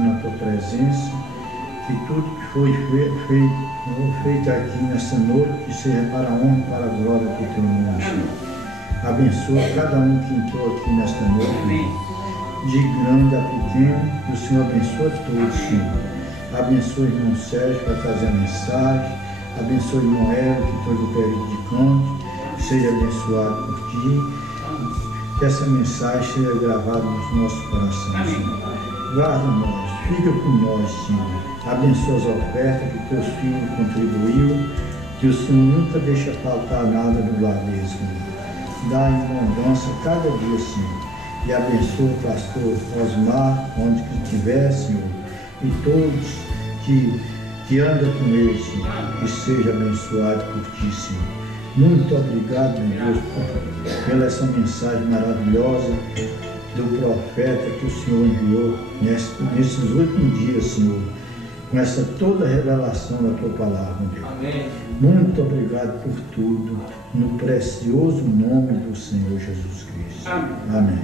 na tua presença, que tudo que foi feito aqui nessa noite, que seja para a honra e para a glória do teu nome, Senhor. Abençoa cada um que entrou aqui nesta noite, de grande a pequeno, que o Senhor abençoe todos, Senhor. Abençoe o irmão Sérgio que vai trazer a mensagem, abençoe o irmão Hélio que foi do período de canto, que seja abençoado por ti, que essa mensagem seja gravada nos nossos corações, Senhor. Guarda nós, fica com nós, Senhor. Abençoa as ofertas que teus filhos contribuíram, que o Senhor nunca deixa faltar nada do lado deles, Senhor. Dá em abundância cada dia, Senhor. E abençoa o pastor Osmar, onde que estiver, Senhor. E todos que andam com ele, Senhor. Que seja abençoado por ti, Senhor. Muito obrigado, meu Deus, pela essa mensagem maravilhosa do profeta que o Senhor enviou nesses últimos dias, Senhor. Com essa toda a revelação da tua palavra, meu Deus. Amém. Muito obrigado por tudo, no precioso nome do Senhor Jesus Cristo. Amém. Amém.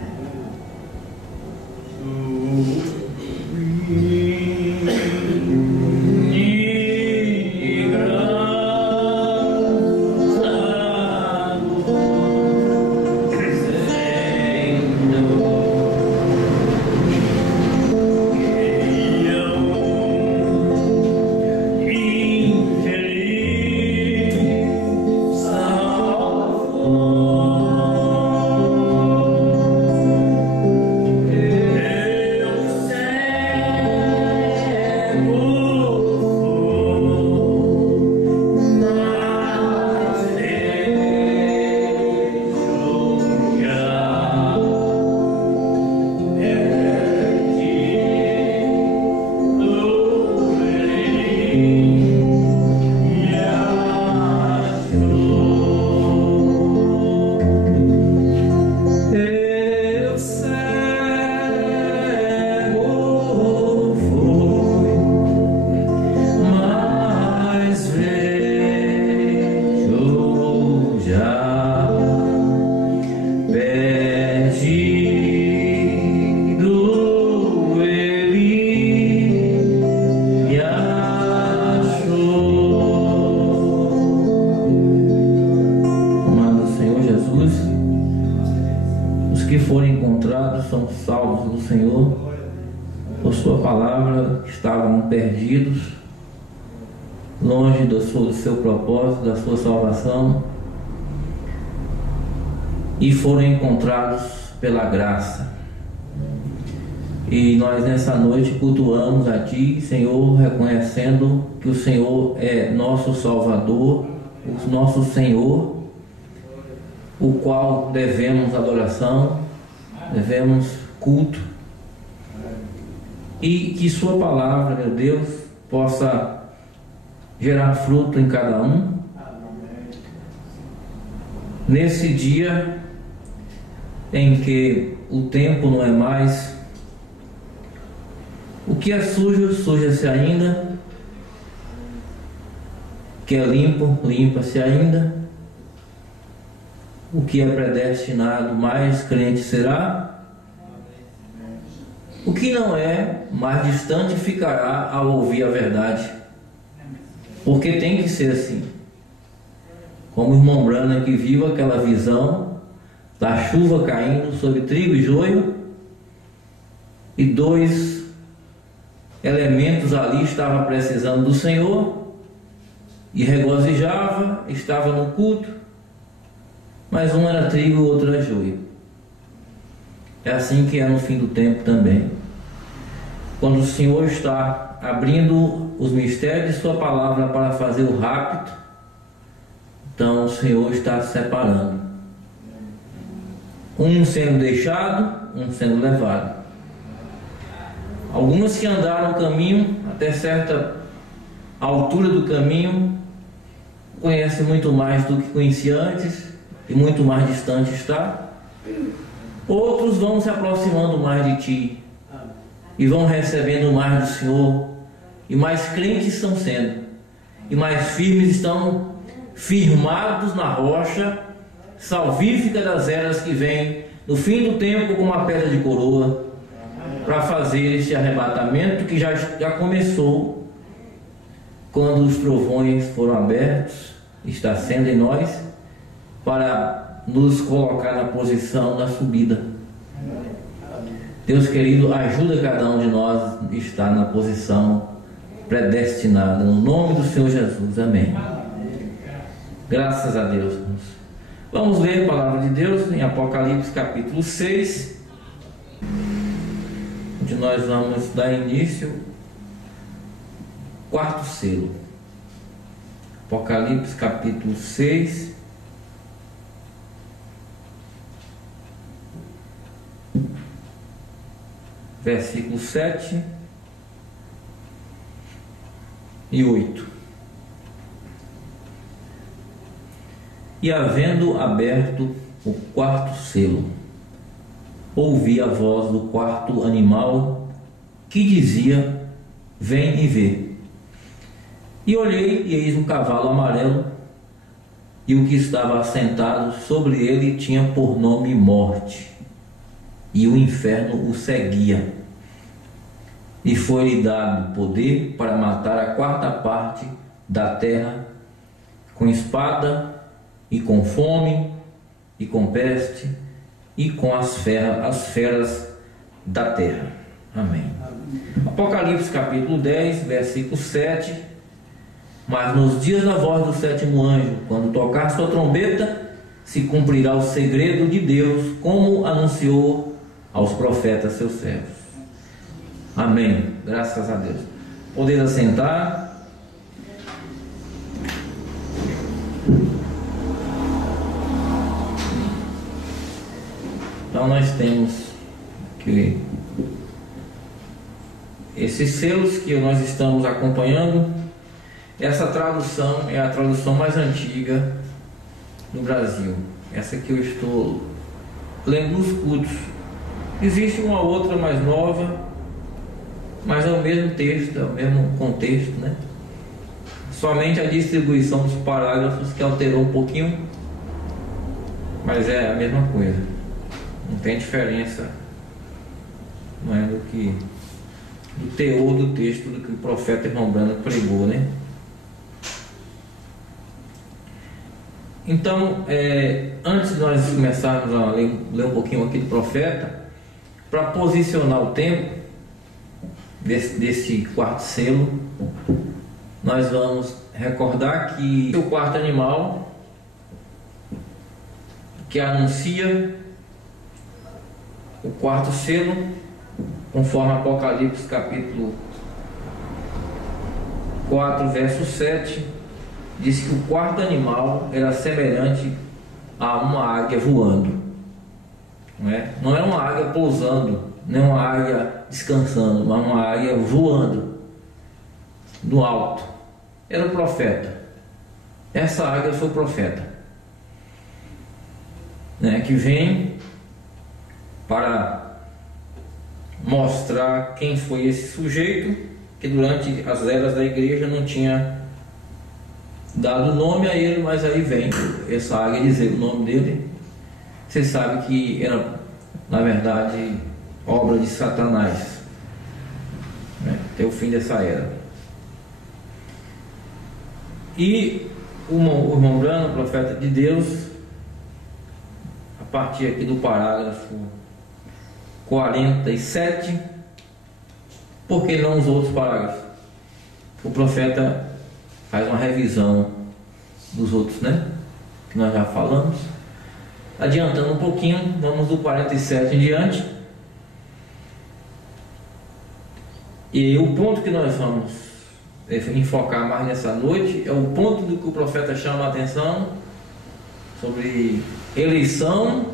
Perdidos, longe do seu propósito, da sua salvação, e foram encontrados pela graça. E nós nessa noite cultuamos a Ti, Senhor, reconhecendo que o Senhor é nosso Salvador, o nosso Senhor, o qual devemos adoração, devemos culto. E que Sua palavra, meu Deus, possa gerar fruto em cada um. Nesse dia em que o tempo não é mais, o que é sujo, suja-se ainda, o que é limpo, limpa-se ainda, o que é predestinado, mais crente será. O que não é, mais distante ficará ao ouvir a verdade. Porque tem que ser assim. Como o irmão Brana que viu aquela visão da chuva caindo sobre trigo e joio, e dois elementos ali estavam precisando do Senhor, e regozijava, estava no culto, mas um era trigo e o outro era joio. É assim que é no fim do tempo também. Quando o Senhor está abrindo os mistérios de Sua palavra para fazer o rapto, então o Senhor está separando. Um sendo deixado, um sendo levado. Alguns que andaram o caminho até certa altura do caminho conhecem muito mais do que conhecia antes e muito mais distante está. Outros vão se aproximando mais de Ti e vão recebendo mais do Senhor, e mais crentes estão sendo, e mais firmes estão, firmados na rocha salvífica das eras que vem no fim do tempo, com uma pedra de coroa. para fazer este arrebatamento que já começou quando os trovões foram abertos, está sendo em nós, para nos colocar na posição da subida. Deus querido, ajuda cada um de nós a estar na posição predestinada, no nome do Senhor Jesus, amém. Graças a Deus. Vamos ler a palavra de Deus em Apocalipse capítulo 6, onde nós vamos dar início ao quarto selo. Apocalipse capítulo 6, versículo 7 e 8. E havendo aberto o quarto selo, ouvi a voz do quarto animal que dizia: vem e vê. E olhei, e eis um cavalo amarelo, e o que estava assentado sobre ele tinha por nome Morte, e o inferno o seguia. E foi-lhe dado poder para matar a quarta parte da terra, com espada, e com fome, e com peste, e com as feras da terra. Amém. Apocalipse capítulo 10, versículo 7. Mas nos dias da voz do sétimo anjo, quando tocar sua trombeta, se cumprirá o segredo de Deus, como anunciou aos profetas seus servos. Amém. Graças a Deus. Poder assentar. Então nós temos que esses selos que nós estamos acompanhando. Essa tradução é a tradução mais antiga no Brasil. Essa que eu estou lendo nos cultos. Existe uma outra mais nova, mas é o mesmo texto, é o mesmo contexto, né? Somente a distribuição dos parágrafos que alterou um pouquinho, mas é a mesma coisa. Não tem diferença, não é, do teor do texto do que o profeta Irmão Branco pregou, né? Então, antes de nós começarmos a ler um pouquinho aqui do profeta, para posicionar o tempo desse quarto selo, nós vamos recordar que o quarto animal que anuncia o quarto selo, conforme Apocalipse capítulo 4, verso 7, diz que o quarto animal era semelhante a uma águia voando. Não era uma águia pousando, nem uma águia descansando, mas uma águia voando do alto. Era o profeta. Essa águia foi o profeta, que vem para mostrar quem foi esse sujeito, que durante as eras da igreja não tinha dado nome a ele, mas aí vem essa águia dizer o nome dele. Você sabe que era, na verdade, obra de Satanás, até o fim dessa era. E o irmão Branco, profeta de Deus, a partir aqui do parágrafo 47, por que não os outros parágrafos? O profeta faz uma revisão dos outros, que nós já falamos. Adiantando um pouquinho, vamos do 47 em diante. E o ponto que nós vamos enfocar mais nessa noite é o ponto do que o profeta chama a atenção sobre eleição,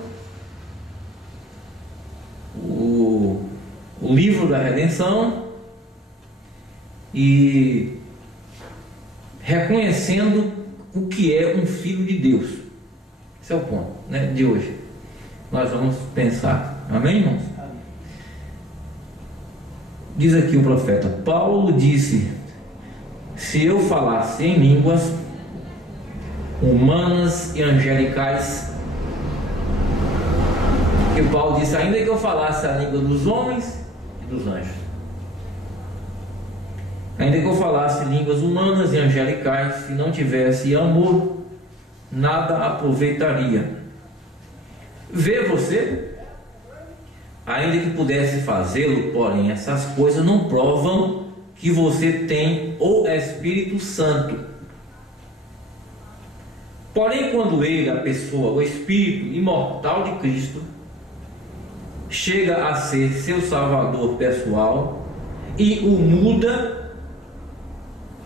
o livro da redenção e reconhecendo o que é um filho de Deus. Esse é o ponto, de hoje. Nós vamos pensar. Amém, irmãos? Diz aqui o profeta: Paulo disse: se eu falasse em línguas humanas e angelicais, que Paulo disse, ainda que eu falasse a língua dos homens e dos anjos. Ainda que eu falasse línguas humanas e angelicais, se não tivesse amor, nada aproveitaria. Vê você? Ainda que pudesse fazê-lo, porém, essas coisas não provam que você tem o Espírito Santo. Porém, quando ele, a pessoa, o Espírito imortal de Cristo, chega a ser seu Salvador pessoal e o muda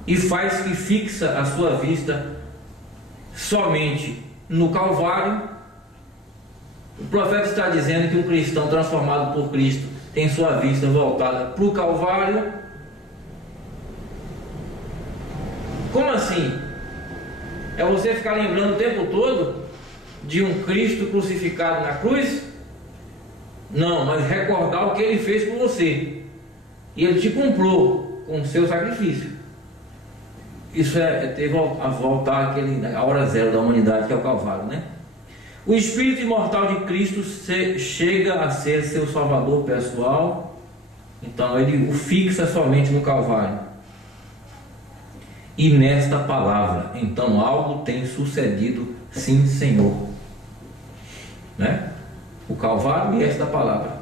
e faz que fixa a sua vista somente no Calvário, o profeta está dizendo que um cristão transformado por Cristo tem sua vista voltada para o Calvário. Como assim? É você ficar lembrando o tempo todo de um Cristo crucificado na cruz? Não, mas recordar o que ele fez por você. E ele te comprou com o seu sacrifício. Isso é ter a voltar à hora zero da humanidade, que é o Calvário, né? O Espírito imortal de Cristo chega a ser seu Salvador pessoal. Então ele o fixa somente no Calvário. E nesta palavra, então algo tem sucedido, sim, Senhor, né? O Calvário e esta palavra.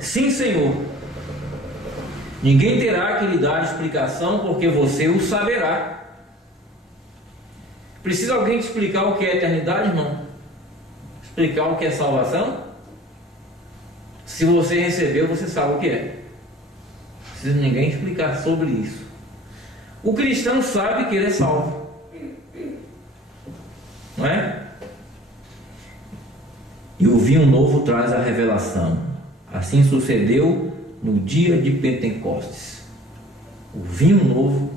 Sim, Senhor. Ninguém terá que lhe dar explicação, porque você o saberá. Precisa alguém te explicar o que é eternidade, irmão? Explicar o que é salvação? Se você recebeu, você sabe o que é. Não precisa ninguém explicar sobre isso. O cristão sabe que ele é salvo, não é? E o vinho novo traz a revelação. Assim sucedeu no dia de Pentecostes. O vinho novo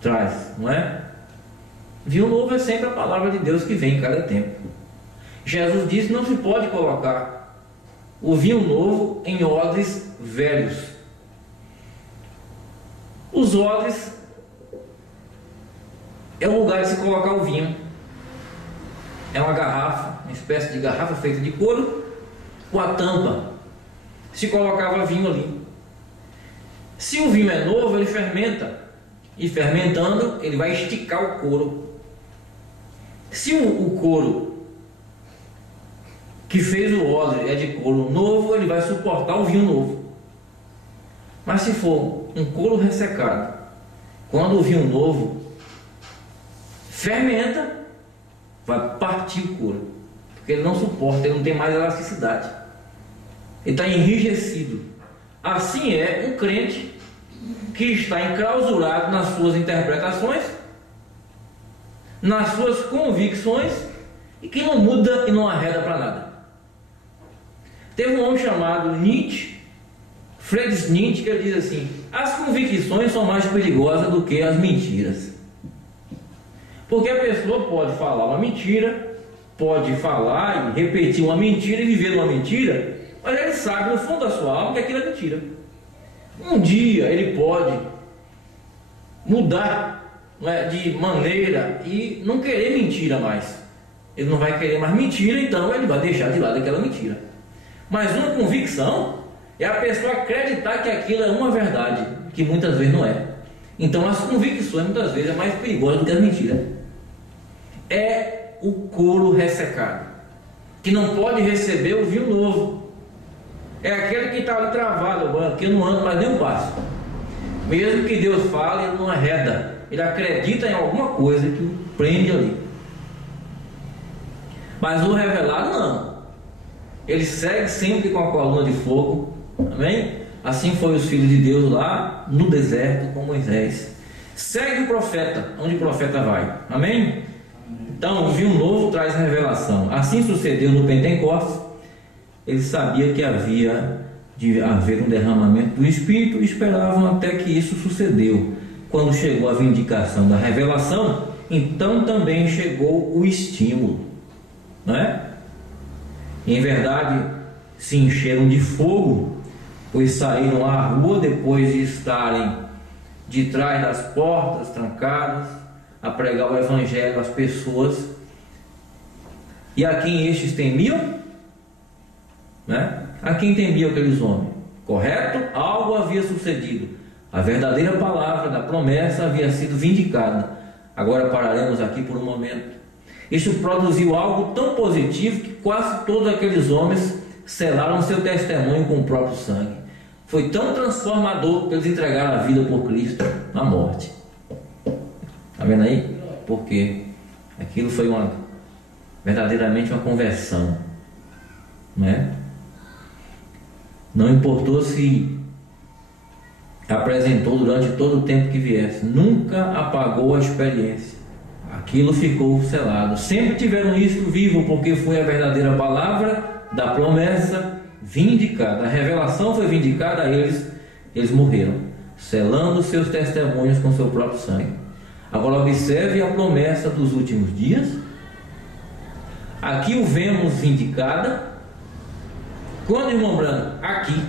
traz, não é? Vinho novo é sempre a palavra de Deus que vem em cada tempo. Jesus disse que não se pode colocar o vinho novo em odres velhos. Os odres é o lugar de se colocar o vinho. É uma garrafa, uma espécie de garrafa feita de couro, com a tampa. Se colocava vinho ali. Se o vinho é novo, ele fermenta. E fermentando, ele vai esticar o couro. Se o couro que fez o odre é de couro novo, ele vai suportar o vinho novo. Mas se for um couro ressecado, quando o vinho novo fermenta, vai partir o couro, porque ele não suporta, ele não tem mais elasticidade, ele está enrijecido. Assim é um crente que está enclausurado nas suas interpretações, nas suas convicções, e que não muda e não arreda para nada. Teve um homem chamado Nietzsche, Friedrich Nietzsche, que ele diz assim: as convicções são mais perigosas do que as mentiras. Porque a pessoa pode falar uma mentira, pode falar e repetir uma mentira e viver uma mentira, mas ele sabe no fundo da sua alma que aquilo é mentira. Um dia ele pode mudar, não é, de maneira e não querer mentira mais. Ele não vai querer mais mentira, então ele vai deixar de lado aquela mentira. Mas uma convicção é a pessoa acreditar que aquilo é uma verdade, que muitas vezes não é. Então as convicções muitas vezes é mais perigosa do que as mentiras. É o couro ressecado, que não pode receber o vinho novo. É aquele que está ali travado, que não anda mais nem um passo. Mesmo que Deus fale, ele não arreda. Ele acredita em alguma coisa que o prende ali. Mas o revelado não. Ele segue sempre com a coluna de fogo. Amém? Assim foi os filhos de Deus lá no deserto com Moisés. Segue o profeta, onde o profeta vai. Amém? Então, o vinho novo traz revelação. Assim sucedeu no Pentecostes. Ele sabia que havia de haver um derramamento do Espírito e esperavam até que isso sucedeu. Quando chegou a vindicação da revelação, então também chegou o estímulo, não é? Em verdade, se encheram de fogo, pois saíram à rua depois de estarem de trás das portas trancadas, a pregar o evangelho às pessoas, e a quem estes temiam, né? A quem temiam aqueles homens? Correto? Algo havia sucedido. A verdadeira palavra da promessa havia sido vindicada. Agora pararemos aqui por um momento. Isso produziu algo tão positivo que quase todos aqueles homens selaram seu testemunho com o próprio sangue. Foi tão transformador que eles entregaram a vida por Cristo na morte. Está vendo aí? Porque aquilo foi verdadeiramente uma conversão, não é? Não importou se apresentou durante todo o tempo que viesse, nunca apagou a experiência. Aquilo ficou selado. Sempre tiveram isso vivo, porque foi a verdadeira palavra da promessa vindicada. A revelação foi vindicada a eles. Eles morreram, selando seus testemunhos com seu próprio sangue. Agora observe a promessa dos últimos dias. Aqui o vemos vindicada. Quando, irmão Branco? Aqui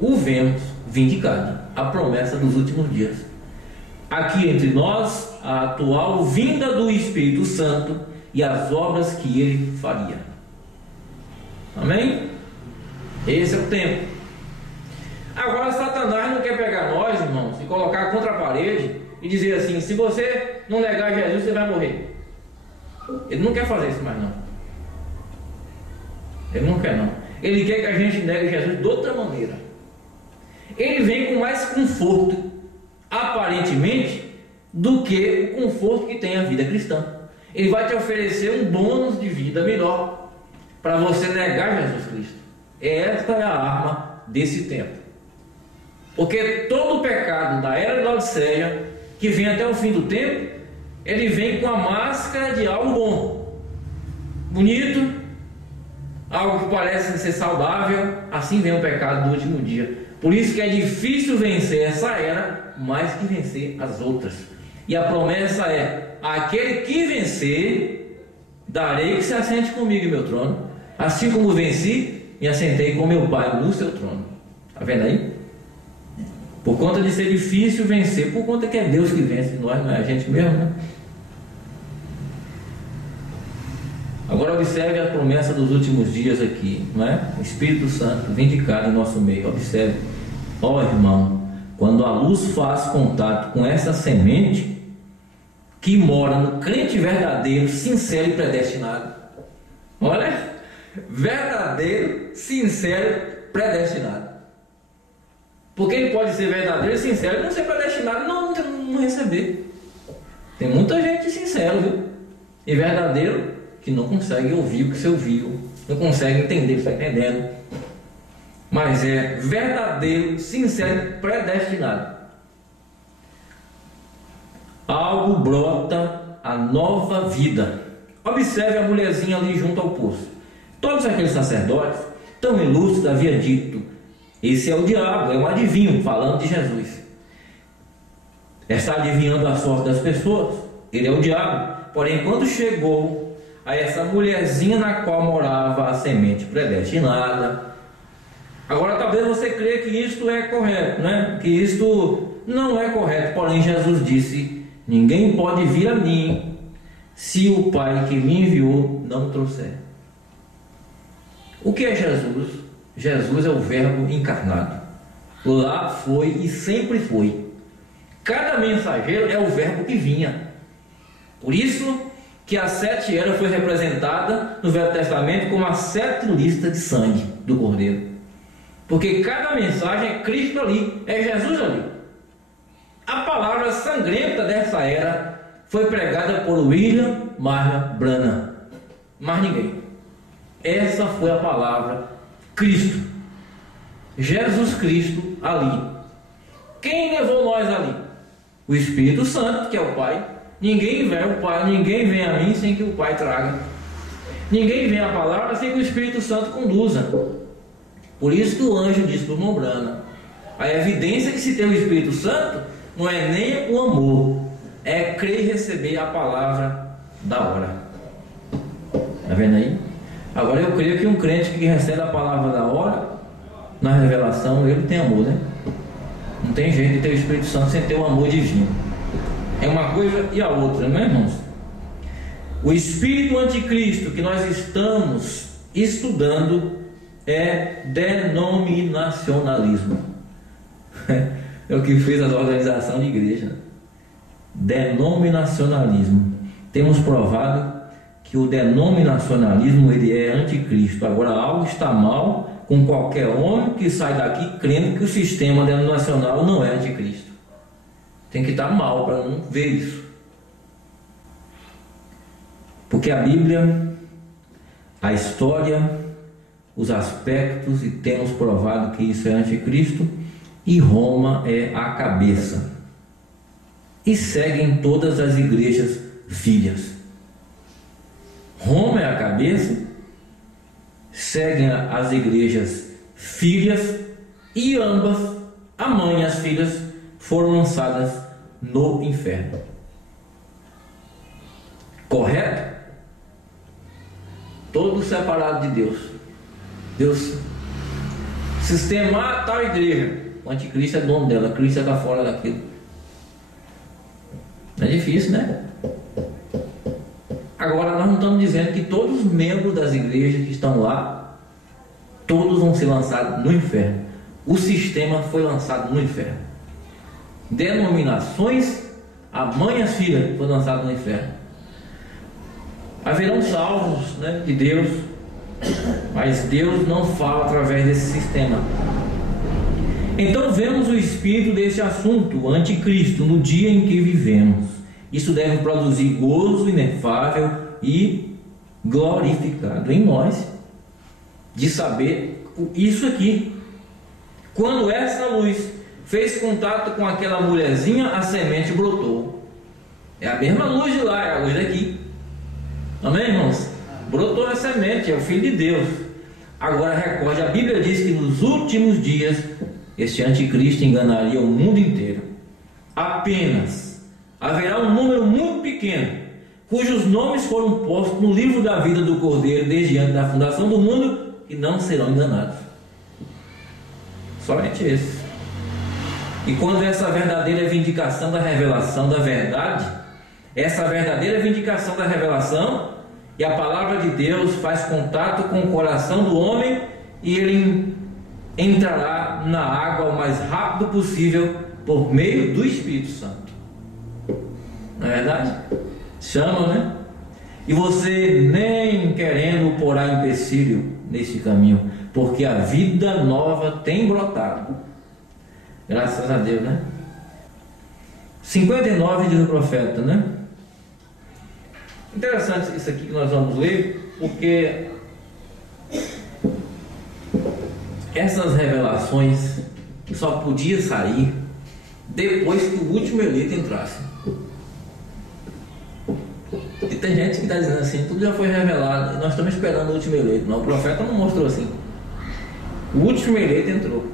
o vemos vindicada, a promessa dos últimos dias. Aqui entre nós, a atual vinda do Espírito Santo e as obras que ele faria. Amém? Esse é o tempo. Agora Satanás não quer pegar nós, irmãos, e colocar contra a parede e dizer assim: se você não negar Jesus, você vai morrer. Ele não quer fazer isso mais não. Ele não quer não. Ele quer que a gente negue Jesus de outra maneira. Ele vem com mais conforto, aparentemente, do que o conforto que tem a vida cristã. Ele vai te oferecer um bônus de vida melhor para você negar Jesus Cristo. Esta é a arma desse tempo. Porque todo o pecado da era de Laodiceia, que vem até o fim do tempo, ele vem com a máscara de algo bom, bonito, algo que parece ser saudável. Assim vem o pecado do último dia. Por isso que é difícil vencer essa era, mais que vencer as outras. E a promessa é: aquele que vencer, darei que se assente comigo em meu trono, assim como venci, me assentei com meu Pai no seu trono. Está vendo aí? Por conta de ser difícil vencer, por conta que é Deus que vence, nós não é a gente mesmo, né? Agora observe a promessa dos últimos dias aqui, não é? O Espírito Santo vindicado em nosso meio. Observe, ó irmão, quando a luz faz contato com essa semente que mora no crente verdadeiro, sincero e predestinado. Olha, verdadeiro, sincero, predestinado. Porque ele pode ser verdadeiro, sincero e não ser predestinado, não receber. Tem muita gente sincera, viu? E verdadeiro, que não consegue ouvir o que você ouviu, não consegue entender o que você está entendendo. Mas é verdadeiro, sincero, predestinado. Algo brota a nova vida. Observe a mulherzinha ali junto ao poço. Todos aqueles sacerdotes tão ilustres haviam dito: esse é o diabo, é um adivinho, falando de Jesus. Está adivinhando a sorte das pessoas. Ele é o diabo. Porém, quando chegou a essa mulherzinha na qual morava a semente predestinada, agora talvez você creia que isto é correto, né? Que isto não é correto. Porém, Jesus disse: ninguém pode vir a mim se o Pai que me enviou não trouxer. O que é Jesus? Jesus é o Verbo encarnado. Lá foi e sempre foi. Cada mensageiro é o Verbo que vinha. Por isso que a 7 eras foi representada no Velho Testamento como a 7 listas de sangue do Cordeiro. Porque cada mensagem é Cristo ali, é Jesus ali. A palavra sangrenta dessa era foi pregada por William Marion Branham. Mais ninguém. Essa foi a palavra Cristo. Jesus Cristo ali. Quem levou nós ali? O Espírito Santo, que é o Pai. Ninguém vê o Pai, ninguém vem a mim sem que o Pai traga. Ninguém vê a palavra sem que o Espírito Santo conduza. Por isso que o anjo disse para o irmão Branham: a evidência que se tem o Espírito Santo não é nem o amor, é crer e receber a palavra da hora. Está vendo aí? Agora eu creio que um crente que recebe a palavra da hora, na revelação, ele tem amor, né? Não tem jeito de ter o Espírito Santo sem ter o amor divino. É uma coisa e a outra, não é, irmãos? O espírito anticristo que nós estamos estudando é denominacionalismo. É o que fez a organização de igreja. Denominacionalismo. Temos provado que o denominacionalismo ele é anticristo. Agora, algo está mal com qualquer homem que sai daqui crendo que o sistema denominacional não é anticristo. Tem que estar mal para não ver isso. Porque a Bíblia, a história, os aspectos, e temos provado que isso é anticristo, e Roma é a cabeça. E seguem todas as igrejas filhas. Roma é a cabeça, seguem as igrejas filhas, e ambas, a mãe e as filhas, foram lançadas no inferno. Correto? Todo separado de Deus. Deus, sistema tal igreja, o anticristo é dono dela, Cristo está fora daquilo. Não é difícil, né? Agora, nós não estamos dizendo que todos os membros das igrejas que estão lá, todos vão ser lançados no inferno. O sistema foi lançado no inferno. Denominações, a mãe e as filhas foram lançadas no inferno. Haverão salvos, né, de Deus, mas Deus não fala através desse sistema. Então vemos o espírito desse assunto, o anticristo, no dia em que vivemos. Isso deve produzir gozo inefável e glorificado em nós, de saber isso aqui. Quando essa luz fez contato com aquela mulherzinha, a semente brotou. É a mesma luz de lá, é a luz daqui. Amém, irmãos? Brotou a semente, é o Filho de Deus. Agora recorde, a Bíblia diz que nos últimos dias este anticristo enganaria o mundo inteiro. Apenas haverá um número muito pequeno, cujos nomes foram postos no livro da vida do Cordeiro desde antes da fundação do mundo, e não serão enganados. Somente esses. E quando essa verdadeira vindicação da revelação da verdade, essa verdadeira vindicação da revelação, e a palavra de Deus faz contato com o coração do homem, e ele entrará na água o mais rápido possível por meio do Espírito Santo. Não é verdade? Chama, né? E você nem querendo porá empecilho nesse caminho, porque a vida nova tem brotado. Graças a Deus, né? 59 diz o profeta, né? Interessante isso aqui que nós vamos ler, porque essas revelações só podiam sair depois que o último eleito entrasse. E tem gente que está dizendo assim, tudo já foi revelado, e nós estamos esperando o último eleito. Não, o profeta não mostrou assim. O último eleito entrou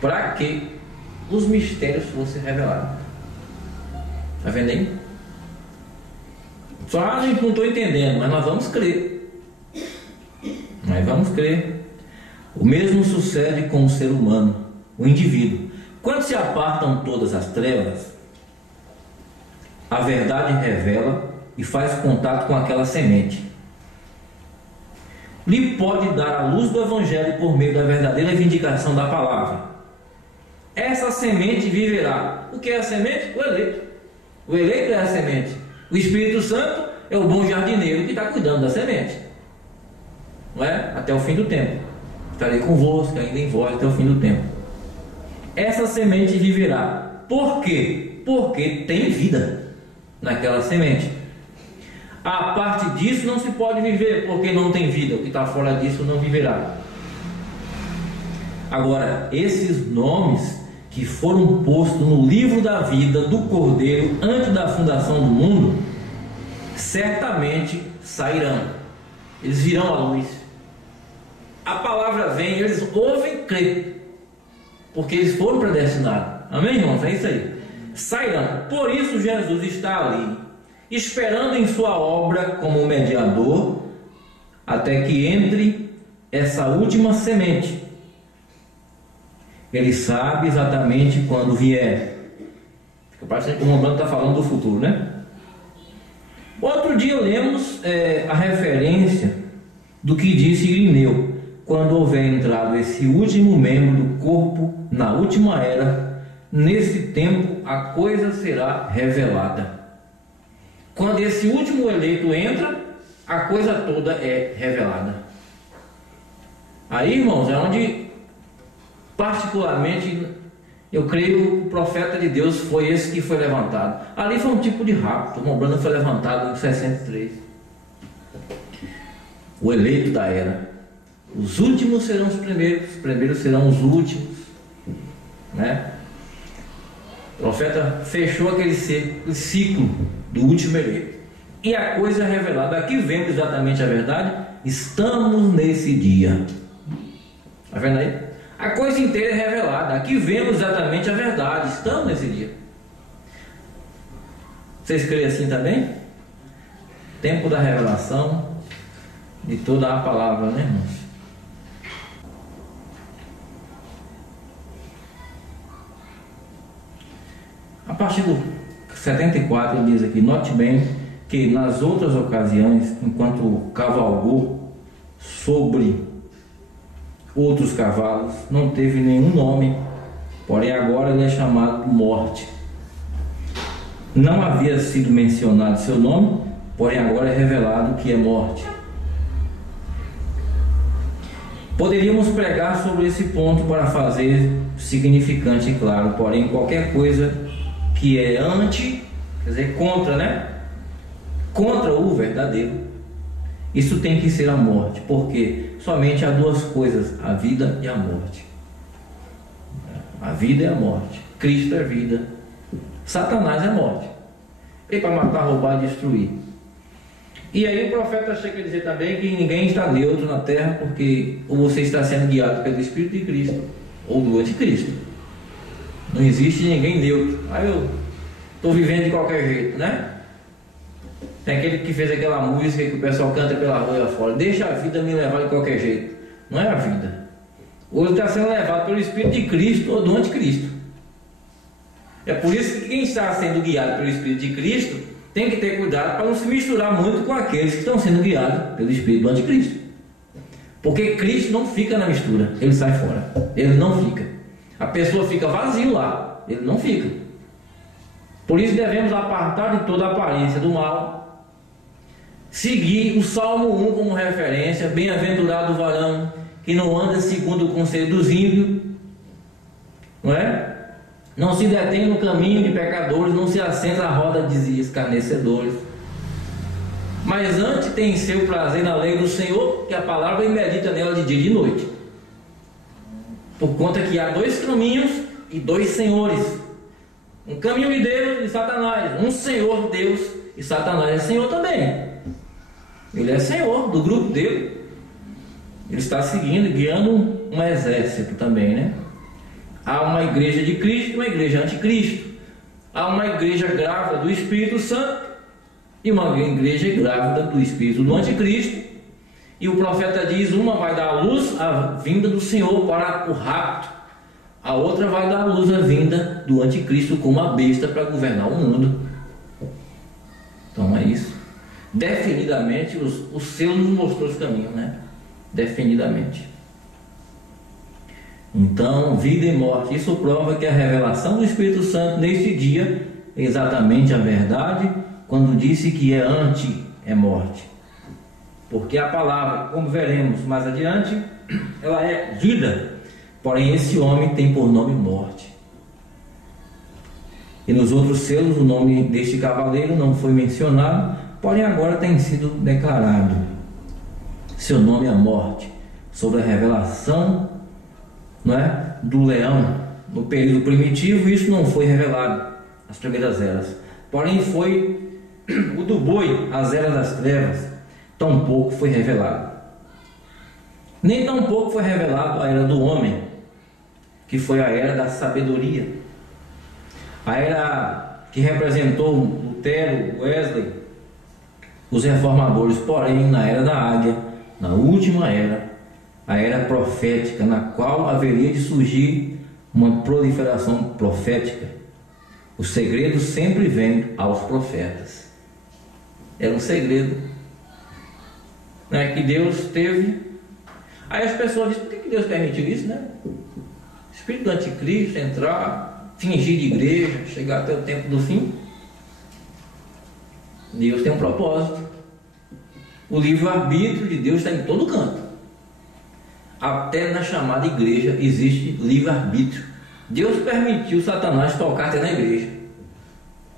para que os mistérios fossem revelados. Está vendo aí? Só a gente não estou entendendo, mas nós vamos crer. Nós vamos crer. O mesmo sucede com o ser humano, o indivíduo. Quando se apartam todas as trevas, a verdade revela e faz contato com aquela semente. Lhe pode dar a luz do Evangelho por meio da verdadeira vindicação da palavra. Essa semente viverá. O que é a semente? O eleito. O eleito é a semente. O Espírito Santo é o bom jardineiro que está cuidando da semente. Não é? Até o fim do tempo. Estarei convosco, ainda em vós, até o fim do tempo. Essa semente viverá. Por quê? Porque tem vida naquela semente. A parte disso não se pode viver, porque não tem vida. O que está fora disso não viverá. Agora, esses nomes que foram postos no livro da vida do Cordeiro antes da fundação do mundo, certamente sairão. Eles virão à luz. A palavra vem, eles ouvem e creem, porque eles foram predestinados. Amém, irmãos? É isso aí. Sairão. Por isso Jesus está ali, esperando em sua obra como mediador, até que entre essa última semente. Ele sabe exatamente quando vier. Fica parecendo que o Romano está falando do futuro, né? Outro dia lemos a referência do que disse Irineu. quando houver entrado esse último membro do corpo na última era, nesse tempo a coisa será revelada. Quando esse último eleito entra, a coisa toda é revelada. Aí, irmãos, é onde particularmente eu creio que o profeta de Deus foi esse que foi levantado. Ali foi um tipo de rapto. O irmão Branham foi levantado em 63. O eleito da era. Os últimos serão os primeiros serão os últimos, né? O profeta fechou aquele ciclo do último eleito. E a coisa é revelada. Aqui vemos exatamente a verdade. Estamos nesse dia. Está vendo aí? A coisa inteira é revelada. Aqui vemos exatamente a verdade. Estamos nesse dia. Vocês creem assim também? Tempo da revelação de toda a palavra, né, irmãos? A partir do 74 ele diz aqui: note bem que nas outras ocasiões, enquanto cavalgou sobre outros cavalos, não teve nenhum nome, porém agora ele é chamado morte. Não havia sido mencionado seu nome, porém agora é revelado que é morte. Poderíamos pregar sobre esse ponto para fazer significante e claro, porém qualquer coisa que é anti, quer dizer, contra, né? Contra o verdadeiro, isso tem que ser a morte, porque somente há duas coisas: a vida e a morte. A vida é a morte. Cristo é vida. Satanás é morte. E para matar, roubar e destruir. E aí o profeta chega a dizer também que ninguém está neutro na terra, porque ou você está sendo guiado pelo Espírito de Cristo ou do anticristo. Não existe ninguém neutro. Aí eu estou vivendo de qualquer jeito, né? Tem aquele que fez aquela música que o pessoal canta pela rua fora: deixa a vida me levar de qualquer jeito. Não é a vida. Ou está sendo levado pelo Espírito de Cristo ou do anticristo. É por isso que quem está sendo guiado pelo Espírito de Cristo tem que ter cuidado para não se misturar muito com aqueles que estão sendo guiados pelo Espírito do anticristo. Porque Cristo não fica na mistura, ele sai fora. Ele não fica. A pessoa fica vazio lá, ele não fica. Por isso devemos apartar de toda a aparência do mal, seguir o Salmo 1 como referência: bem-aventurado o varão que não anda segundo o conselho dos ímpios, não é? Não se detém no caminho de pecadores, não se assenta à roda de escarnecedores, mas antes tem seu prazer na lei do Senhor, que a palavra, e medita nela de dia e de noite. Por conta que há dois caminhos e dois senhores: um caminho de Deus e Satanás, um Senhor Deus, e Satanás é Senhor também. Ele é Senhor do grupo dele. Ele está seguindo, guiando um exército também, né? Há uma igreja de Cristo e uma igreja anticristo. Há uma igreja grávida do Espírito Santo e uma igreja grávida do Espírito do anticristo. E o profeta diz: uma vai dar à luz a vinda do Senhor para o rapto, a outra vai dar à luz a vinda do anticristo como a besta para governar o mundo. Então é isso. Definidamente, o selo nos mostrou os caminhos, né? Definidamente. Então, vida e morte. Isso prova que a revelação do Espírito Santo neste dia é exatamente a verdade, quando disse que é anti, é morte. Porque a palavra, como veremos mais adiante, ela é vida. Porém, esse homem tem por nome morte. E nos outros selos, o nome deste cavaleiro não foi mencionado, porém agora tem sido declarado. Seu nome é a morte, sobre a revelação, não é, do leão. No período primitivo isso não foi revelado, as primeiras eras. Porém foi o do boi, as eras das trevas, tampouco foi revelado. Nem tampouco foi revelado a era do homem, que foi a era da sabedoria, a era que representou Lutero, Wesley, os reformadores. Porém, na era da águia, na última era, a era profética, na qual haveria de surgir uma proliferação profética. O segredo sempre vem aos profetas. Era um segredo, né, que Deus teve Aí as pessoas dizem, por que Deus permitiu isso, né? Espírito do anticristo entrar, fingir de igreja, chegar até o tempo do fim. Deus tem um propósito. O livre-arbítrio de Deus está em todo canto. Até na chamada igreja existe livre-arbítrio. Deus permitiu Satanás tocar até na igreja,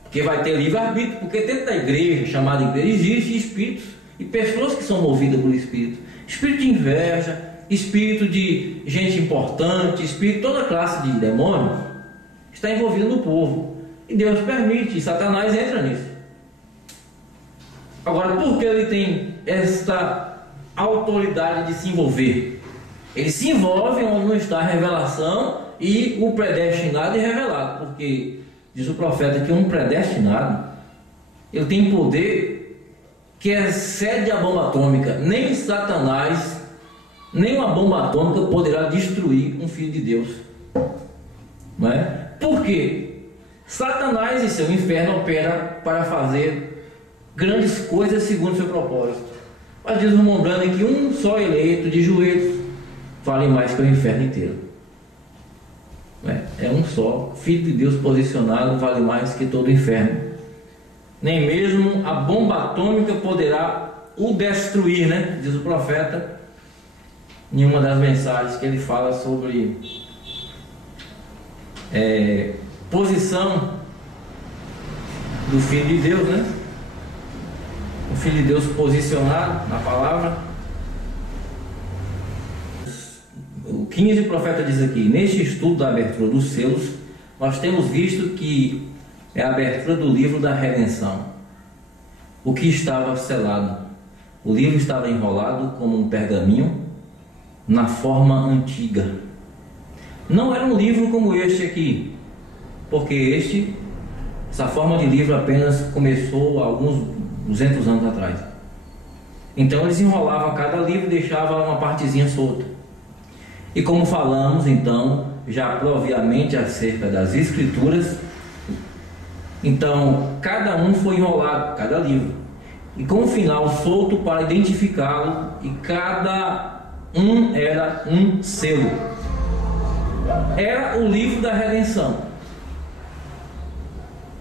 porque vai ter livre-arbítrio, porque dentro da igreja, chamada igreja, existem espíritos e pessoas que são movidas por espírito. Espírito de inveja, espírito de gente importante, espírito, toda classe de demônios está envolvido no povo. E Deus permite, e Satanás entra nisso. Agora, por que ele tem esta autoridade de se envolver? Ele se envolve onde não está a revelação e o predestinado e revelado, porque diz o profeta que um predestinado, ele tem poder que excede a bomba atômica. Nem Satanás, nem uma bomba atômica poderá destruir um filho de Deus, não é? Por quê? Satanás e seu inferno opera para fazer grandes coisas segundo seu propósito. Mas diz o irmão Branham que um só eleito de joelhos vale mais que o inferno inteiro. É um só, filho de Deus posicionado vale mais que todo o inferno. Nem mesmo a bomba atômica poderá o destruir, né? Diz o profeta em uma das mensagens que ele fala sobre posição do Filho de Deus, né? O Filho de Deus posicionado na palavra. O 15 profeta diz aqui: neste estudo da abertura dos selos, nós temos visto que é a abertura do livro da redenção. O que estava selado? O livro estava enrolado como um pergaminho na forma antiga. Não era um livro como este aqui, porque essa forma de livro apenas começou há alguns 200 anos atrás. Então eles enrolavam cada livro e deixavam uma partezinha solta. E como falamos então já propriamente acerca das escrituras, então cada um foi enrolado, cada livro, e com um final solto para identificá-lo, e cada um era um selo. Era o livro da redenção,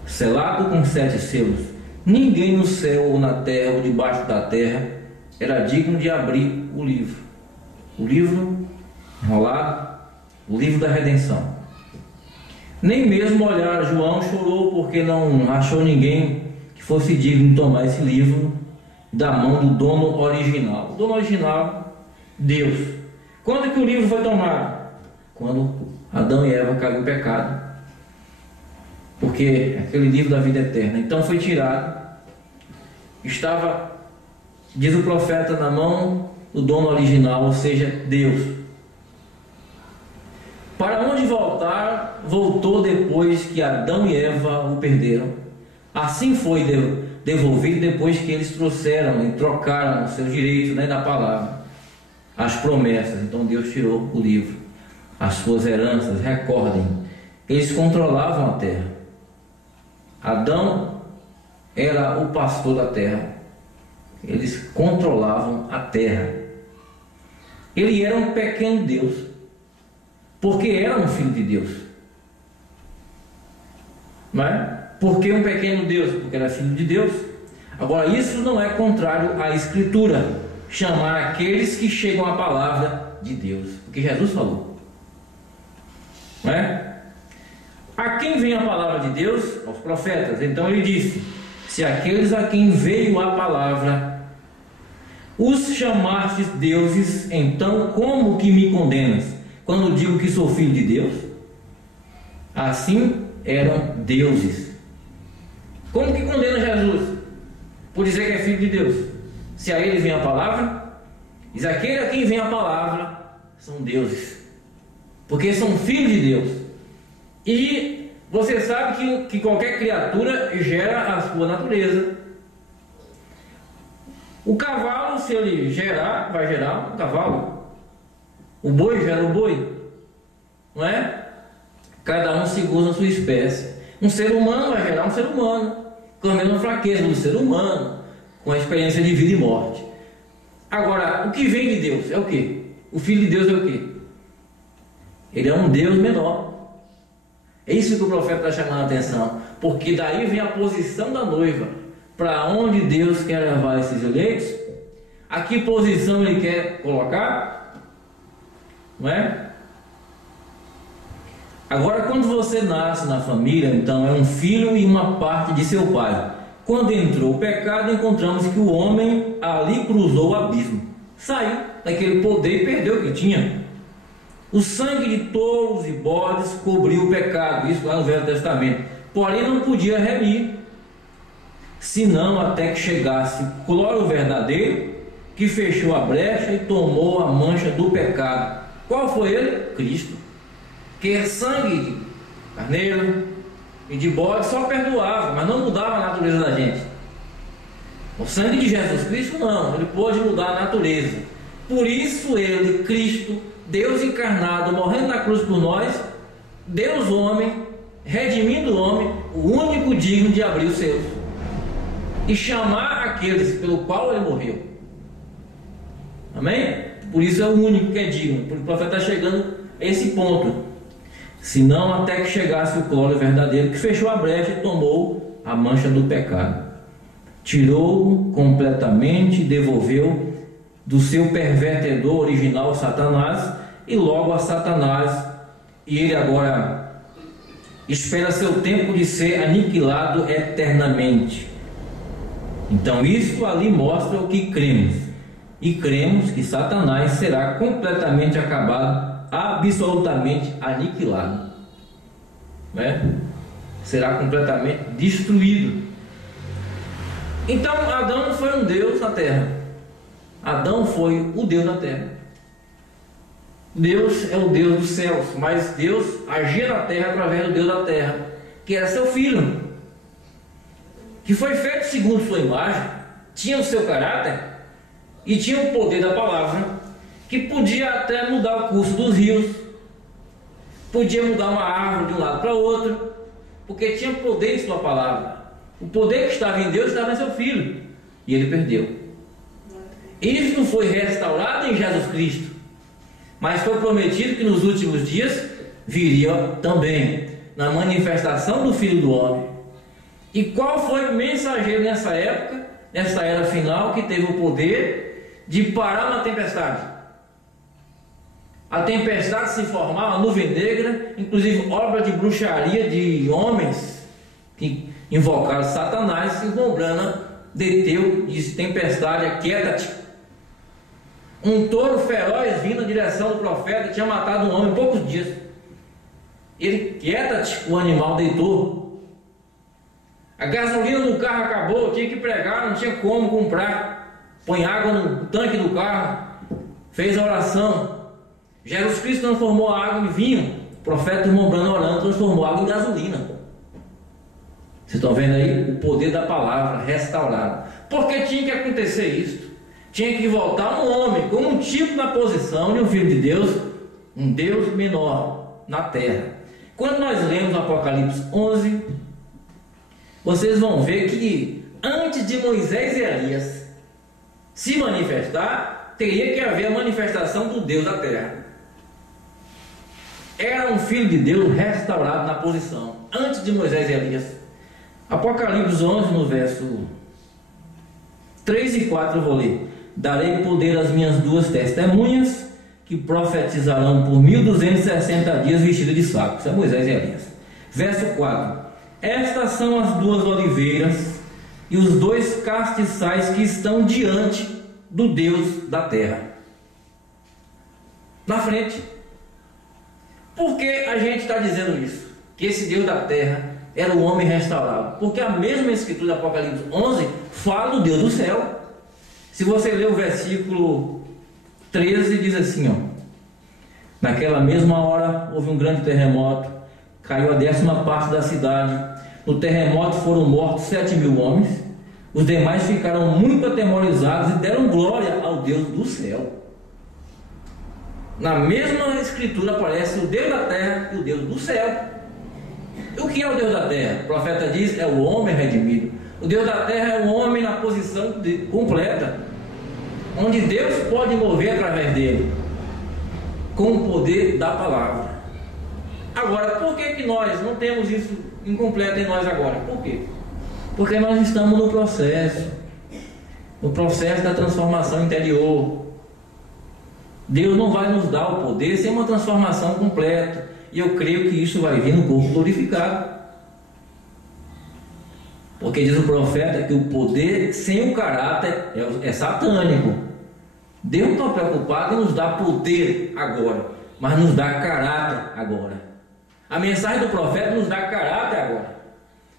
selado com 7 selos. Ninguém no céu ou na terra ou debaixo da terra era digno de abrir o livro. O livro enrolado, o livro da redenção. Nem mesmo olhar João chorou, porque não achou ninguém que fosse digno de tomar esse livro da mão do dono original. O dono original, Deus. Quando que o livro foi tomado? Quando Adão e Eva caíram em pecado, porque aquele livro da vida eterna então foi tirado. Estava, diz o profeta, na mão do dono original, ou seja, Deus. Para onde voltar, voltou depois que Adão e Eva o perderam. Assim foi devolvido depois que eles trouxeram e trocaram os seus direitos, né, da palavra, as promessas. Então Deus tirou o livro, as suas heranças. Recordem, eles controlavam a terra. Adão era o pastor da terra. Eles controlavam a terra. Ele era um pequeno Deus, porque era um filho de Deus. Não é? Por que um pequeno Deus? Porque era filho de Deus. Agora, isso não é contrário à Escritura, chamar aqueles que chegam à palavra de Deus, porque Jesus falou. Não é? A quem vem a palavra de Deus? Aos profetas. Então ele disse: se aqueles a quem veio a palavra os chamastes deuses, então como que me condenas quando digo que sou filho de Deus? Assim eram deuses. Como que condena Jesus por dizer que é filho de Deus? Se a ele vem a palavra, diz: aquele a quem vem a palavra são deuses, porque são filhos de Deus. E você sabe que qualquer criatura gera a sua natureza. O cavalo, se ele gerar, vai gerar um cavalo. O boi gera o boi, não é? Cada um segundo a sua espécie. Um ser humano vai gerar um ser humano, com a mesma fraqueza do ser humano, com a experiência de vida e morte. Agora, o que vem de Deus é o quê? O Filho de Deus é o quê? Ele é um Deus menor. É isso que o profeta está chamando a atenção, porque daí vem a posição da noiva. Para onde Deus quer levar esses eleitos? A que posição Ele quer colocar? Não é? Agora, quando você nasce na família, então é um filho e uma parte de seu pai. Quando entrou o pecado, encontramos que o homem ali cruzou o abismo, saiu daquele poder e perdeu o que tinha. O sangue de touros e bodes cobriu o pecado, isso lá no Velho Testamento, porém não podia remir, senão até que chegasse o cloro verdadeiro, que fechou a brecha e tomou a mancha do pecado. Qual foi ele? Cristo. Que sangue de carneiro e de bode só perdoava, mas não mudava a natureza da gente. O sangue de Jesus Cristo não, ele pôde mudar a natureza. Por isso ele, Cristo, Deus encarnado, morrendo na cruz por nós, Deus homem, redimindo o homem, o único digno de abrir os seus e chamar aqueles pelo qual ele morreu. Amém? Por isso é o único que é digno, porque o profeta está chegando a esse ponto. Senão até que chegasse o cloro verdadeiro, que fechou a brecha e tomou a mancha do pecado. Tirou-o completamente, devolveu do seu pervertedor original Satanás, e logo a Satanás, e ele agora espera seu tempo de ser aniquilado eternamente. Então isto ali mostra o que cremos, e cremos que Satanás será completamente acabado, absolutamente aniquilado, né? Será completamente destruído. Então Adão foi um Deus na terra. Adão foi o Deus da terra. Deus é o Deus dos céus, mas Deus agia na terra através do Deus da terra, que era seu filho, que foi feito segundo sua imagem, tinha o seu caráter e tinha o poder da palavra, que podia até mudar o curso dos rios, podia mudar uma árvore de um lado para o outro, porque tinha poder em sua palavra. O poder que estava em Deus estava em seu filho, e ele perdeu. Isso foi restaurado em Jesus Cristo, mas foi prometido que nos últimos dias viria também na manifestação do Filho do Homem. E qual foi o mensageiro nessa época, nessa era final, que teve o poder de parar uma tempestade? A tempestade se formava, a nuvem negra, inclusive obra de bruxaria de homens que invocaram Satanás, e Mombrana deteu, disse: tempestade, aquieta-te. Um touro feroz vindo na direção do profeta, tinha matado um homem em poucos dias. Ele, quieta-te, o animal deitou. A gasolina do carro acabou, tinha que pregar, não tinha como comprar. Põe água no tanque do carro, fez a oração. Jesus Cristo transformou a água em vinho. O profeta Mombrana orando transformou a água em gasolina. Vocês estão vendo aí o poder da palavra restaurado. Porque tinha que acontecer isso. Tinha que voltar um homem como um tipo na posição de um filho de Deus, um Deus menor na terra. Quando nós lemos Apocalipse 11, vocês vão ver que antes de Moisés e Elias se manifestar, teria que haver a manifestação do Deus da terra. Era um filho de Deus restaurado na posição antes de Moisés e Elias. Apocalipse 11, no verso 3 e 4 eu vou ler: darei poder às minhas duas testemunhas, que profetizarão por 1260 dias vestidas de saco. Isso é Moisés e Elias. Verso 4: estas são as duas oliveiras e os dois castiçais que estão diante do Deus da terra. Na frente. Por que a gente está dizendo isso? Que esse Deus da terra era o homem restaurado. Porque a mesma escritura do Apocalipse 11 fala do Deus do céu. Se você ler o versículo 13, diz assim, ó: naquela mesma hora houve um grande terremoto, caiu a 10ª parte da cidade. No terremoto foram mortos 7.000 homens. Os demais ficaram muito atemorizados e deram glória ao Deus do céu. Na mesma escritura aparece o Deus da terra e o Deus do céu. O que é o Deus da terra? O profeta diz: é o homem redimido. O Deus da terra é o homem na posição completa, onde Deus pode mover através dele. com o poder da palavra. Agora, por que nós não temos isso incompleto em nós agora? Por quê? Porque nós estamos no processo da transformação interior. Deus não vai nos dar o poder sem uma transformação completa, e eu creio que isso vai vir no corpo glorificado, porque diz o profeta que o poder sem o caráter é satânico. Deus não está preocupado em nos dar poder agora, mas nos dá caráter agora. A mensagem do profeta nos dá caráter agora.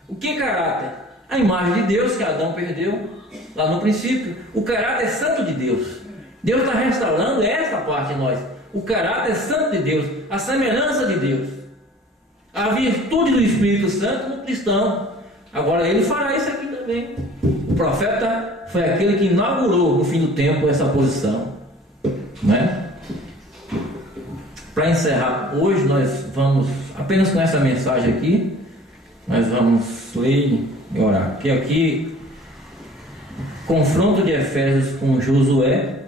O que é caráter? A imagem de Deus que Adão perdeu lá no princípio. O caráter santo de Deus. Deus está restaurando essa parte de nós. O caráter santo de Deus, a semelhança de Deus, a virtude do Espírito Santo no cristão. Agora ele fará isso aqui também. O profeta foi aquele que inaugurou no fim do tempo essa posição, né? Para encerrar hoje, nós vamos apenas com essa mensagem aqui, nós vamos ler e orar. Porque aqui, confronto de Efésios com Josué,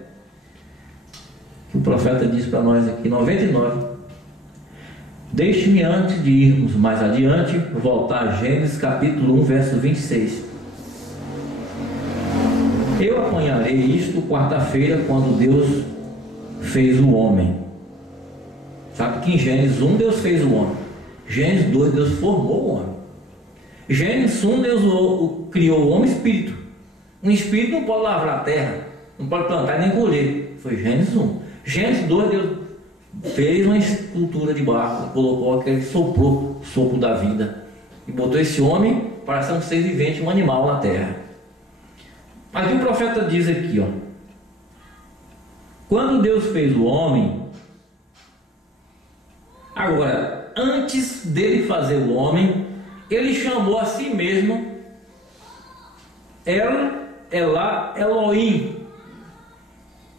que o profeta diz para nós aqui, 99. Deixe-me, antes de irmos mais adiante, voltar a Gênesis capítulo 1, verso 26. Eu apanharei isto quarta-feira, quando Deus fez o homem. Sabe que em Gênesis 1 Deus fez o homem. Gênesis 2 Deus formou o homem. Gênesis 1 Deus criou o homem espírito. Um espírito não pode lavrar a terra, não pode plantar nem colher. Foi Gênesis 1. Gênesis 2 Deus fez uma estrutura de barro, colocou aquele sopro, sopro da vida, e botou esse homem para ser um ser vivente, um animal na terra. Aqui o profeta diz aqui, ó, quando Deus fez o homem, agora, antes dele fazer o homem, ele chamou a si mesmo Elohim.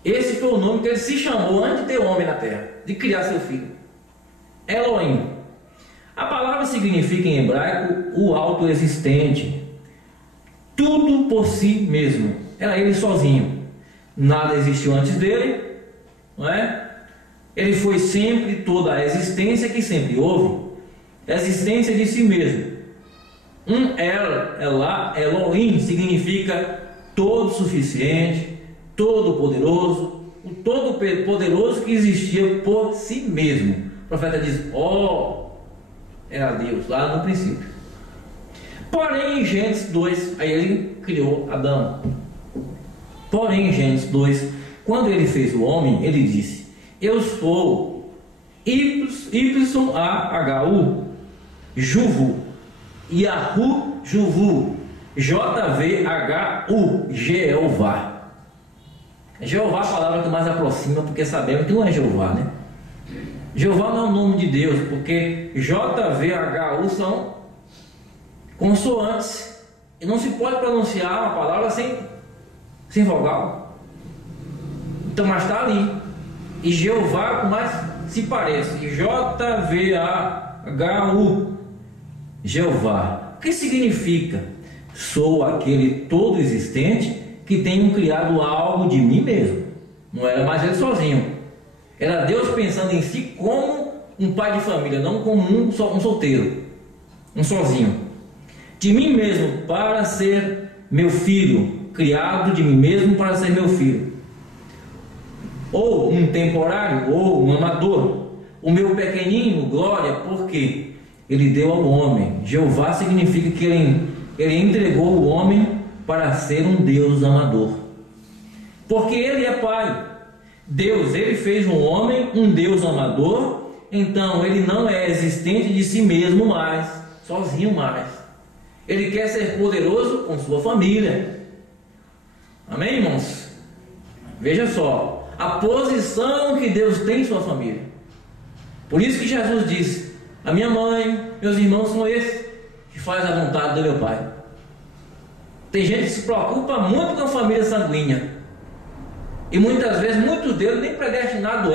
Esse foi o nome que ele se chamou antes de ter homem na terra, de criar seu filho. Elohim. A palavra significa em hebraico o autoexistente, tudo por si mesmo. Era ele sozinho, nada existiu antes dele, não é? Ele foi sempre toda a existência que sempre houve, a existência de si mesmo. Elohim significa todo suficiente, todo poderoso, o todo poderoso que existia por si mesmo. O profeta diz, era Deus lá no princípio. Porém em Gênesis 2, aí ele criou Adão. Porém em Gênesis 2, quando ele fez o homem, ele disse, eu sou YAHU Juvu, Yahu Juvu, JVHU, Jeová. Jeová é a palavra que mais aproxima, porque sabemos que não é Jeová, né? Jeová não é o nome de Deus, porque JVHU são consoantes, e não se pode pronunciar uma palavra sem vogal. Então, mas está ali. E Jeová mais se parece, JVHU, Jeová. O que significa? Sou aquele todo existente que tenho criado algo de mim mesmo. Não era mais ele sozinho, era Deus pensando em si como um pai de família, não como um solteiro, um sozinho. De mim mesmo para ser meu filho, criado de mim mesmo para ser meu filho. Ou um temporário, ou um amador. O meu pequenino, glória, porque ele deu ao homem. Jeová significa que ele entregou o homem para ser um Deus amador, porque ele é pai. Deus, ele fez um homem um Deus amador, então ele não é existente de si mesmo mais, sozinho mais. Ele quer ser poderoso com sua família. Amém, irmãos? Veja só a posição que Deus tem em sua família. Por isso que Jesus disse, a minha mãe, meus irmãos são esses que fazem a vontade do meu pai. Tem gente que se preocupa muito com a família sanguínea, e muitas vezes muitos deles nem predestinado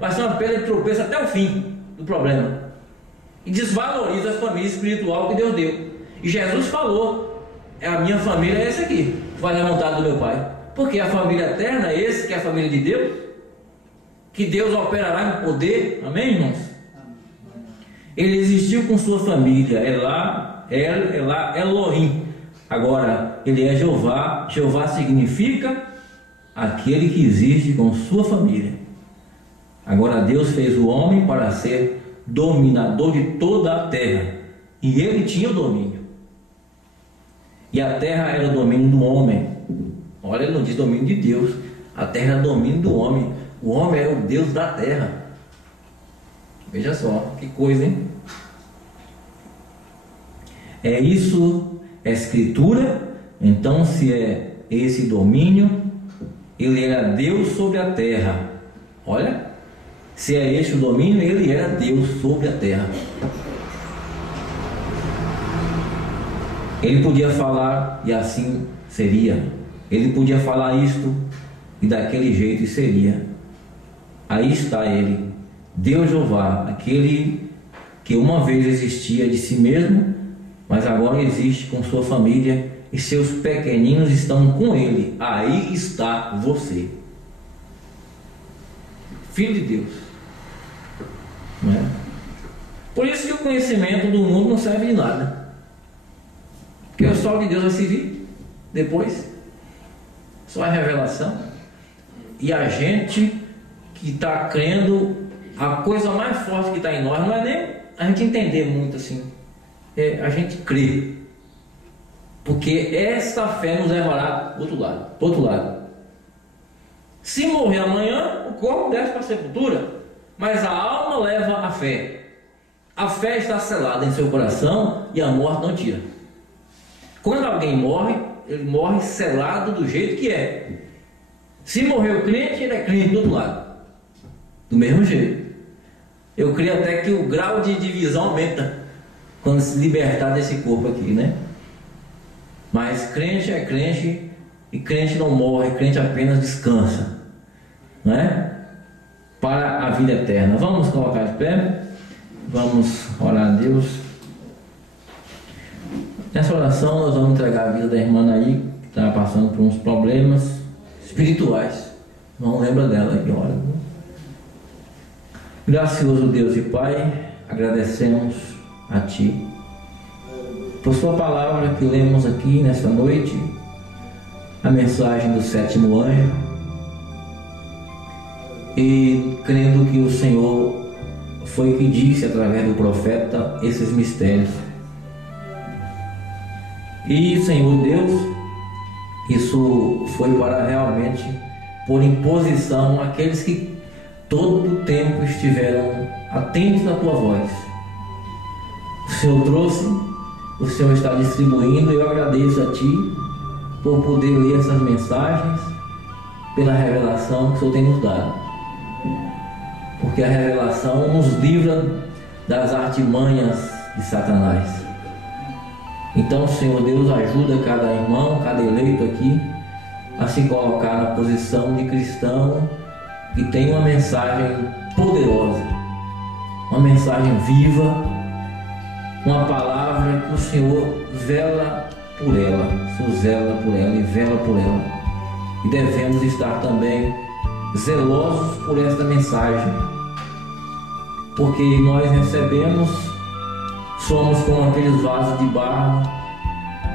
vai ser uma pedra de tropeço até o fim do problema, e desvaloriza a família espiritual que Deus deu. E Jesus falou, a minha família é essa aqui, faz a vontade do meu pai, porque a família eterna é esse que é a família de Deus. que Deus operará em poder, amém, irmãos? Ele existiu com sua família, Elá, Elohim. Agora, ele é Jeová. Jeová significa aquele que existe com sua família. Agora, Deus fez o homem para ser dominador de toda a terra, e ele tinha o domínio. E a terra era o domínio do homem. Olha, ele não diz domínio de Deus. A terra era o domínio do homem. O homem era o Deus da terra. Veja só, que coisa, hein? É isso, é escritura. Então, se é esse domínio, ele era Deus sobre a terra. Olha, se é este o domínio, ele era Deus sobre a terra. Ele podia falar e assim seria. Ele podia falar isto e daquele jeito e seria. Aí está ele, Deus Jeová, aquele que uma vez existia de si mesmo, mas agora existe com sua família e seus pequeninos estão com ele. Aí está você, filho de Deus, não é? Por isso que o conhecimento do mundo não serve de nada, porque o sol de Deus vai se vir depois, só a revelação. E a gente que está crendo, a coisa mais forte que está em nós não é nem a gente entender muito assim, é a gente crer, porque essa fé nos levará do outro lado. Se morrer amanhã, o corpo desce para a sepultura, mas a alma leva a fé. A fé está selada em seu coração e a morte não tira. Quando alguém morre, ele morre selado do jeito que é. Se morrer o crente, ele é crente do outro lado, do mesmo jeito. Eu creio até que o grau de divisão aumenta quando se libertar desse corpo aqui, né? Mas crente é crente, e crente não morre, crente apenas descansa, não é? Para a vida eterna. Vamos colocar de pé, vamos orar a Deus. Nessa oração nós vamos entregar a vida da irmã aí, que está passando por uns problemas espirituais. Não lembra dela aqui, olha. Gracioso Deus e Pai, agradecemos a Ti por Sua palavra que lemos aqui nesta noite, a mensagem do 7º anjo, e crendo que o Senhor foi que disse através do profeta esses mistérios. E Senhor Deus, isso foi para realmente por imposição àqueles que todo o tempo estiveram atentos à Tua voz. O Senhor trouxe, o Senhor está distribuindo, e eu agradeço a Ti por poder ler essas mensagens, pela revelação que o Senhor tem nos dado, porque a revelação nos livra das artimanhas de Satanás. Então, Senhor Deus, ajuda cada irmão, cada eleito aqui a se colocar na posição de cristão que tem uma mensagem poderosa, uma mensagem viva, uma palavra que o Senhor zela por ela, o Senhor zela por ela e vela por ela. E devemos estar também zelosos por esta mensagem, porque nós recebemos, somos como aqueles vasos de barro,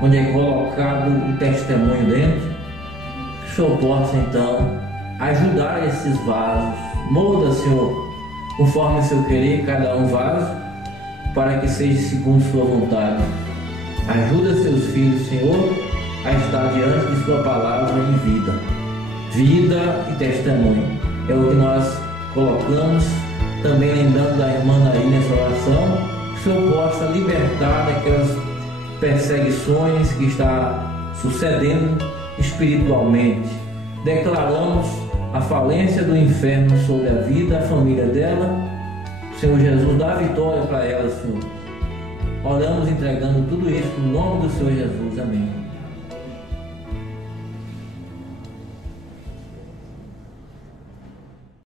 onde é colocado o testemunho dentro. Que o Senhor possa então ajudar esses vasos. Molda, Senhor, conforme o Seu querer, cada um vaso, para que seja segundo Sua vontade. Ajuda Seus filhos, Senhor, a estar diante de Sua palavra em vida e testemunho. É o que nós colocamos, também lembrando da irmã aí nessa oração, que o Senhor possa libertar daquelas perseguições que está sucedendo espiritualmente. Declaramos a falência do inferno sobre a vida, a família dela. Senhor Jesus, dá vitória para ela, Senhor. Oramos entregando tudo isso no nome do Senhor Jesus. Amém.